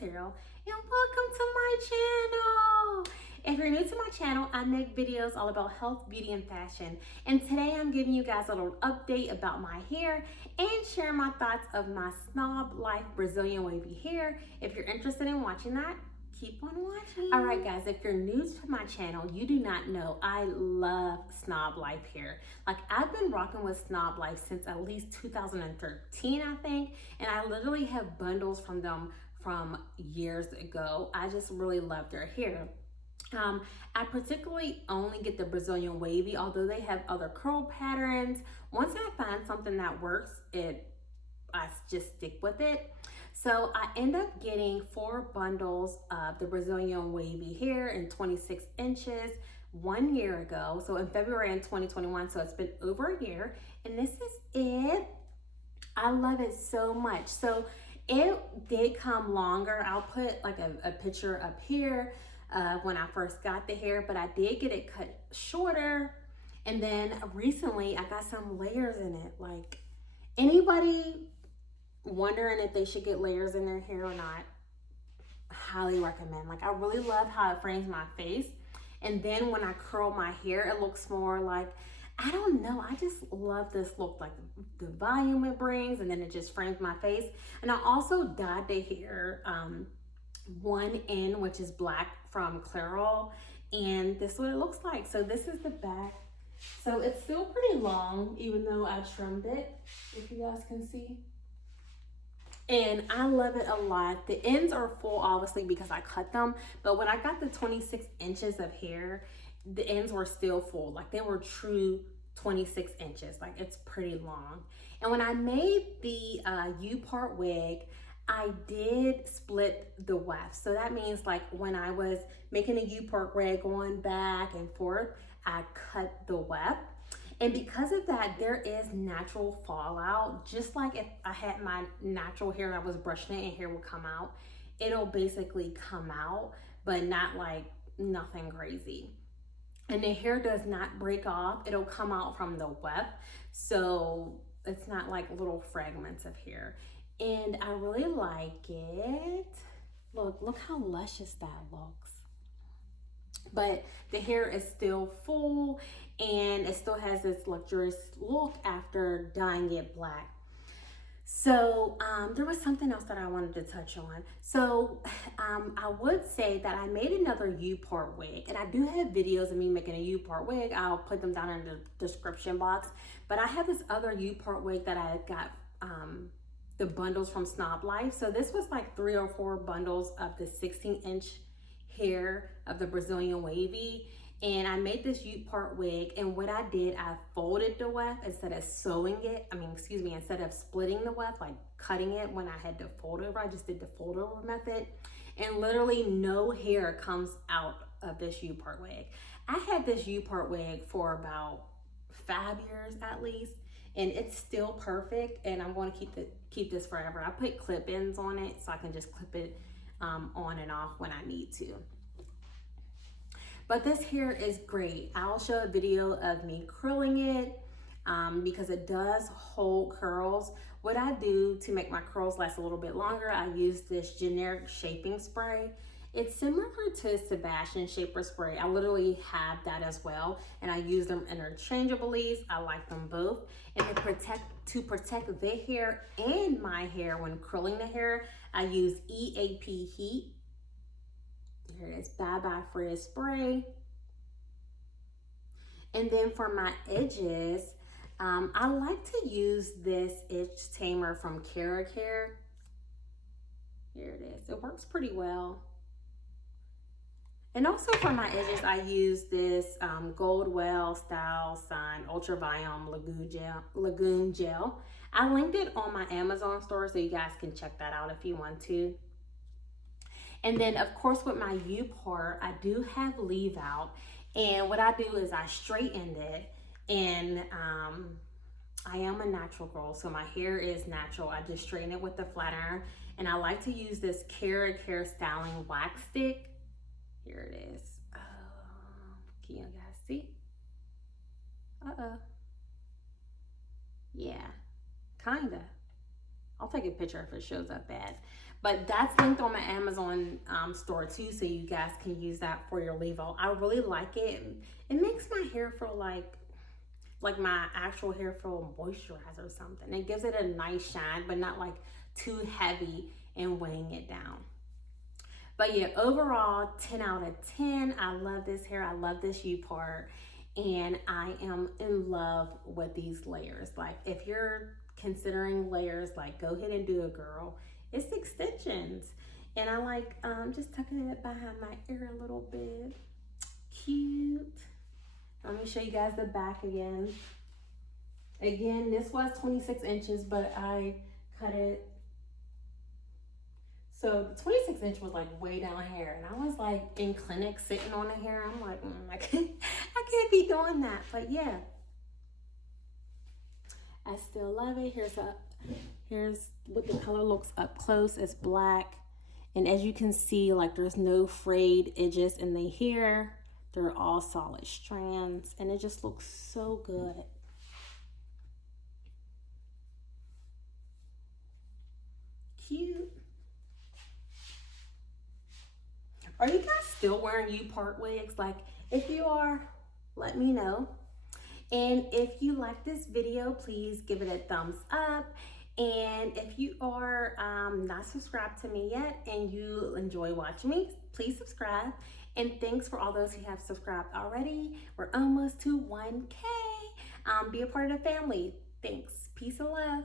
material, and welcome to my channel. If you're new to my channel, I make videos all about health, beauty, and fashion. And today I'm giving you guys a little update about my hair and share my thoughts of my Snoblife Brazilian wavy hair. If you're interested in watching that, keep on watching. All right, guys, if you're new to my channel, you do not know I love Snoblife hair. Like, I've been rocking with Snoblife since at least 2013, I think, and I literally have bundles from them from years ago. I just really love their hair. I particularly only get the Brazilian wavy, although they have other curl patterns. Once I find something that works, I just stick with it. So I end up getting 4 bundles of the Brazilian wavy hair in 26 inches 1 year ago. So in February in 2021, so it's been over a year. And this is it. I love it so much. So it did come longer. I'll put like a picture up here when I first got the hair, but I did get it cut shorter. And then recently I got some layers in it. Like, anybody wondering if they should get layers in their hair or not, highly recommend. Like, I really love how it frames my face, and then when I curl my hair, it looks more like, I don't know, I just love this look, like the volume it brings, and then it just frames my face. And I also dyed the hair one in, which is black from Clairol, and this is what it looks like. So this is the back. So it's still pretty long, even though I trimmed it, if you guys can see. And I love it a lot. The ends are full, obviously, because I cut them. But when I got the 26 inches of hair, the ends were still full. Like, they were true 26 inches. Like, it's pretty long. And when I made the U-part wig, I did split the weft. So that means, like, when I was making a U-part wig going back and forth, I cut the weft. And because of that, there is natural fallout. Just like if I had my natural hair and I was brushing it and hair would come out, it'll basically come out, but not like nothing crazy. And the hair does not break off. It'll come out from the weft. So it's not like little fragments of hair. And I really like it. Look how luscious that looks. But the hair is still full, and it still has this luxurious look after dyeing it black. So there was something else that I wanted to touch on. So I would say that I made another U-part wig, and I do have videos of me making a U-part wig. I'll put them down in the description box. But I have this other U-part wig that I got the bundles from Snoblife. So this was like 3 or 4 bundles of the 16-inch hair of the Brazilian wavy, and I made this U-part wig. And what I did, I folded the weft instead of sewing it. Instead of splitting the weft, like cutting it when I had to fold over, I just did the fold over method, and literally no hair comes out of this U-part wig. I had this U-part wig for about 5 years at least, and it's still perfect, and I'm going to keep this forever. I put clip-ins on it so I can just clip it on and off when I need to. But this hair is great. I'll show a video of me curling it because it does hold curls. What I do to make my curls last a little bit longer, I use this generic shaping spray. It's similar to Sebastian shaper spray. I literally have that as well, and I use them interchangeably. I like them both. And to protect their hair and my hair when curling the hair, I use EAP heat. Here it is, Bye Bye Frizz spray. And then for my edges, I like to use this edge tamer from Care. Here it is. It works pretty well. And also for my edges, I use this Goldwell Style Sun Ultra Volume Lagoon Gel. I linked it on my Amazon store, so you guys can check that out if you want to. And then, of course, with my U-part, I do have leave out. And what I do is I straightened it. And I am a natural girl, so my hair is natural. I just straighten it with the flat iron. And I like to use this Care Styling Wax Stick. Here it is. Can you guys see? Yeah, kinda. I'll take a picture if it shows up bad. But that's linked on my Amazon store too, so you guys can use that for your leave-all. I really like it. It makes my hair feel like my actual hair feel moisturized or something. It gives it a nice shine, but not like too heavy and weighing it down. But yeah, overall, 10 out of 10. I love this hair. I love this U part. And I am in love with these layers. Like, if you're considering layers, like, go ahead and do it, girl. It's extensions. And I like just tucking it behind my ear a little bit. Cute. Let me show you guys the back again. Again, this was 26 inches, but I cut it. So the 26 inch was like way down here, and I was like in clinic sitting on the hair. I'm like, I can't be doing that. But yeah, I still love it. Here's what the color looks up close. It's black, and as you can see, like there's no frayed edges in the hair. They're all solid strands, and it just looks so good. Cute. Are you guys still wearing U-part wigs? Like, if you are, let me know. And if you like this video, please give it a thumbs up. And if you are not subscribed to me yet and you enjoy watching me, please subscribe. And thanks for all those who have subscribed already. We're almost to 1K. Be a part of the family. Thanks. Peace and love.